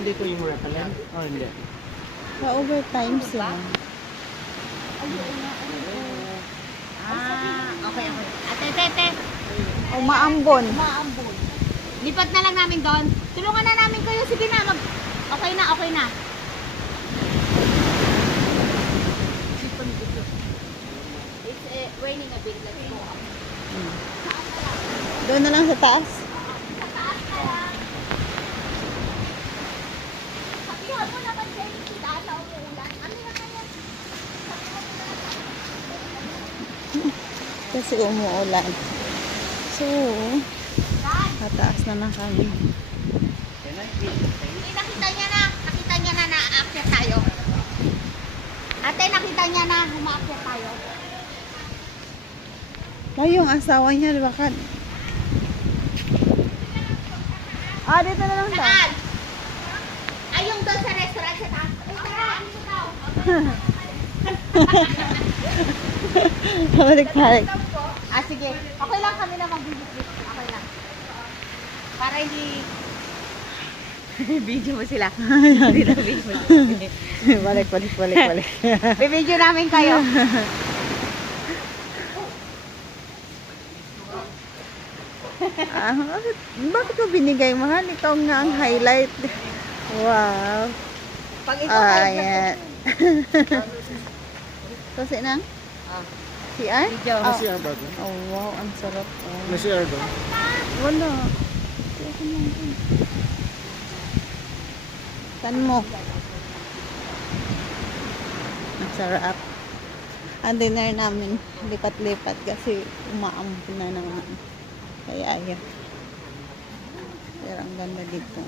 nandito yung repellent? O hindi? Sa overtime sila. Okay. Ate. Umaambon. Maambon. Lipat na lang namin doon. Tulungan na namin kayo. Sige na, okay na. It's raining a bit. Let's go up. Doon na lang sa taas. Sabihan mo naman kayo si Data o ulan. Ano na kaya? Kasi umuulan. So, tataas naman kami. Nakita niya na aakyat tayo. Ate, nakita niya na umaakyat tayo. Ay, yung asawa niya, di ba ka? Dito na lang daw. Saan? Ay, yung doon sa restaurant sa taas. Ay, tara, ano daw? Balik-balik. Sige. Okay lang kami na mag-visit. Okay lang. Para hindi... Video mo sila. Video mo sila. Balik. Bibidyo namin kayo. Bakit mo binigay, mahal? Ikaw nga ang highlight. Wow. Pag ikaw Ayan. Kasi na? CR? Video. May CR ba doon? Oh, wow. Ang sarap. Oh. May CR doon? Wala. Saan mo? Ang sarap. Ang dinner namin, lipat-lipat kasi umaambon na naman. Kaya ayan. Pero ang ganda dito.